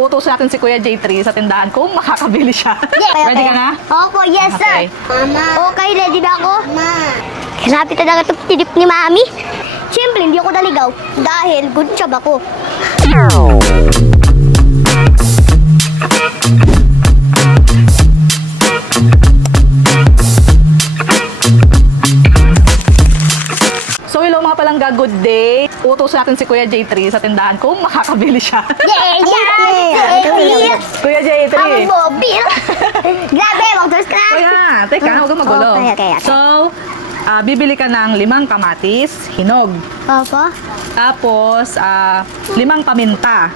Utos natin si Kuya J3 sa tindahan kung makakabili siya. Okay, Ready ka na? Opo, yes sir. Okay. Mama. Okay, ready na ako? Ma. Grabe talaga itong tinip ni Mami. Siyempre, hindi ako naligaw dahil good job ako. So hello mga palangga, good day. Utos natin si Kuya J3 sa tindahan kung makakabili siya. Yeah! Kuya J3. Ako Bobby. Grabe, mag-toast ka na. Kuya, teka, huwag kang magulo. Okay. So, bibili ka ng 5 kamatis, hinog. Opo. Tapos, 5 paminta.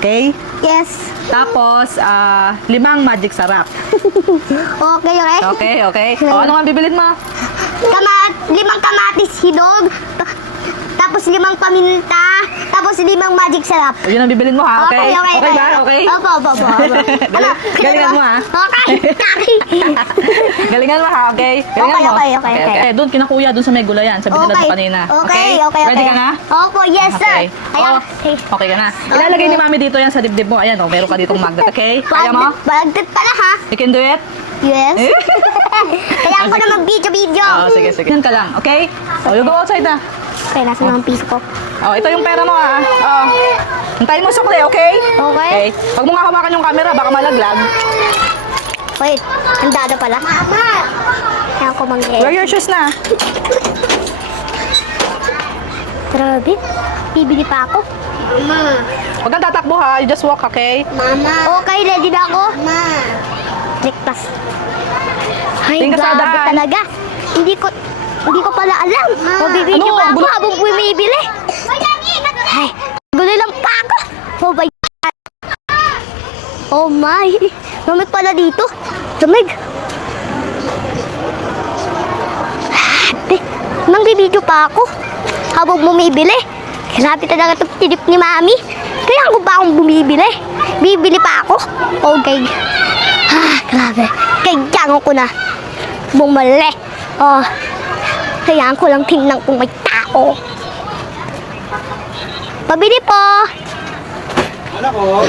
Okay? Yes. Tapos, 5 magic sarap. Okay. Okay. O, ano nga bibilin mo? 5 kamatis hinog. Tapos 5 paminta. Tapos 5 magic sarap. O, yun ang bibilin mo ha, okay? Okay ba? Okay? Opo. Ano? Galingan mo ha? Okay. Galingan mo ha, okay? Galingan mo. Okay. Doon, kina kuya, doon sa may gulayan. Sabi nila doon kanina. Okay. Ready ka na? Opo, yes sir. Ayan. Okay ka na. Ilalagay ni mami dito yan sa dibdib mo. Ayan, meron ka ditong magnet, okay? Kaya mo? Balagdat pala ha. You can do it? Yes. Kailangan ko na mag-video. Sige. Yan ka lang, okay? O, you go outside na. Okay, nasa mga piso ko. Oh, ito yung pera mo ha. Oh. Hintayin mo sukli, okay? Okay. Pag mo nga hawakan yung camera, baka malaglag. Wait, ang dada pala. Mama! Kailangan ko Wear your shoes na. Grabe. Bibili pa ako. Mama. Huwag kang tatakbo ha. You just walk, okay? Mama. Okay, ready na ako. Mama. Breakfast. Ay, Tingin ka sa grabe daan. talaga. Hindi ko pala alam. Mabibidyo Ano? pa ako habang bumibili. Ay, gulo lang pa ako. Oh my God. Oh my. Lamig pala dito. Lamig. Nang bibidyo pa ako habang bumibili. Grabe talaga itong tinip ni Mami. Kaya ako ba akong bumibili? Bibili pa ako. Okay. Grabe. Kailangan ko na bumalik. Kailangan ko lang tingnan kung may tao. Pabili po. Ano po?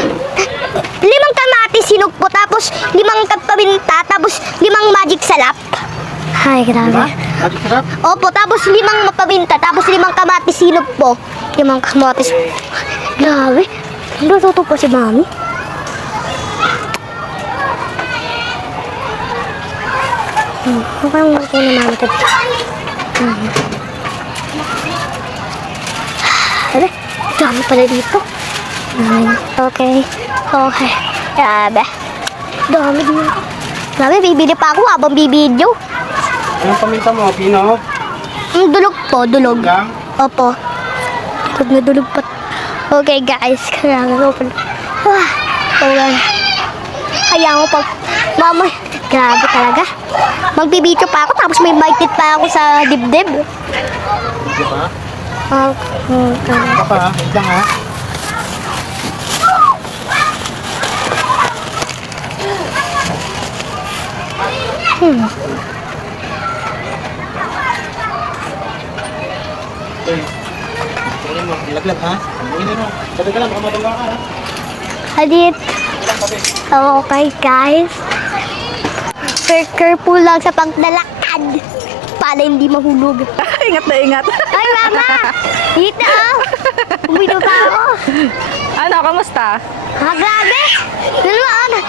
5 kamatis hinog po, tapos 5 paminta, tapos 5 magic salap. Ay, grabe. Magic sarap? Opo, tapos 5 paminta, tapos 5 kamatis hinog po. 5 kamatis. Grabe. Luto po si Mami. Mukhang luto ni Mami ito. Sabi, dami pala dito. Okay. Grabe. Dami dito. Grabe, bibili pa ako habang bibidyo. Anong paminta mo? Pino? Dulog po, dulog. Lang? Opo. Pag nadulog pa. Okay guys, kailangan ko pala. Okay. Kaya mo pag... Mama, grabe talaga. Magbibidyo pa ako tapos may baitit pa ako sa dibdib. Di ba? Okay. Ito pa ha? Wait lang ha? Okay. Tingnan mo, ilaglag ha? Tingnan mo. Sabi ka lang, baka madala ka ha? Hadit. Okay guys. Careful lang sa paglalakad para hindi mahulog. Ingat na ingat. Ay mama! Dito! Uminom pa ako. Ano, kamusta? Grabe! Grabe!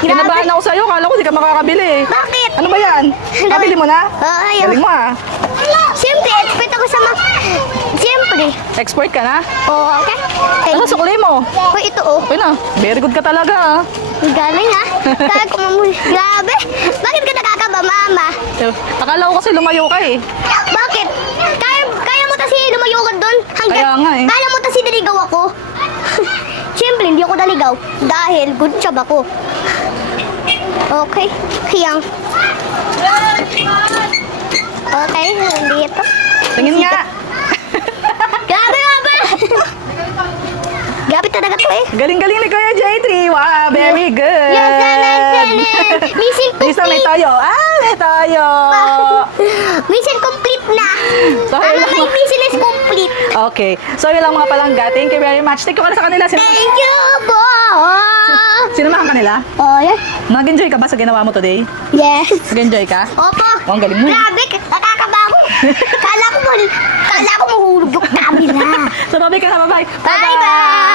Kinabahan ako sa'yo. Kala ko di ka makakabili eh. Bakit? Ano ba yan? Kabili mo na? Ayaw. Galing mo ah. Siyempre, expert ako sa Siyempre. Expert ka na? Oo, okay. Ano sukli mo? Uy, ito oh. Okay na. Very good ka talaga ah. Galing ha. Kaya ko mamuhi. Grabe. Bakit ka nakakaba, mama? Akala ko kasi lumayo ka eh. Bakit? Kaya mo kasi lumayo ka doon. Kaya nga eh. Kaya mo kasi naligaw ako. Siyempre, hindi ako naligaw. Dahil good job ako. Okay. Kaya. Okay, dito. Tingin nga. Grabe, mama! Grabe talaga to eh. Galing-galing ni Kuya J3. Wow, very good. Yes, Mission Lisa, may complete. toyo. May toyo. Mission complete na. So, Mama, yun my lang. mission is complete. Okay. So, yun lang mga palangga. Thank you very much. Thank you ka na sa kanila. Thank you, boy. ka? Oh, yan. Nag-enjoy ka ba sa ginawa mo today? Yes. Nag-enjoy ka? Opo. Oh, ang galing mo. Grabe, nakakabago. Kala ko mahulog yung camera. So, bye-bye ka na. Bye-bye. Bye-bye.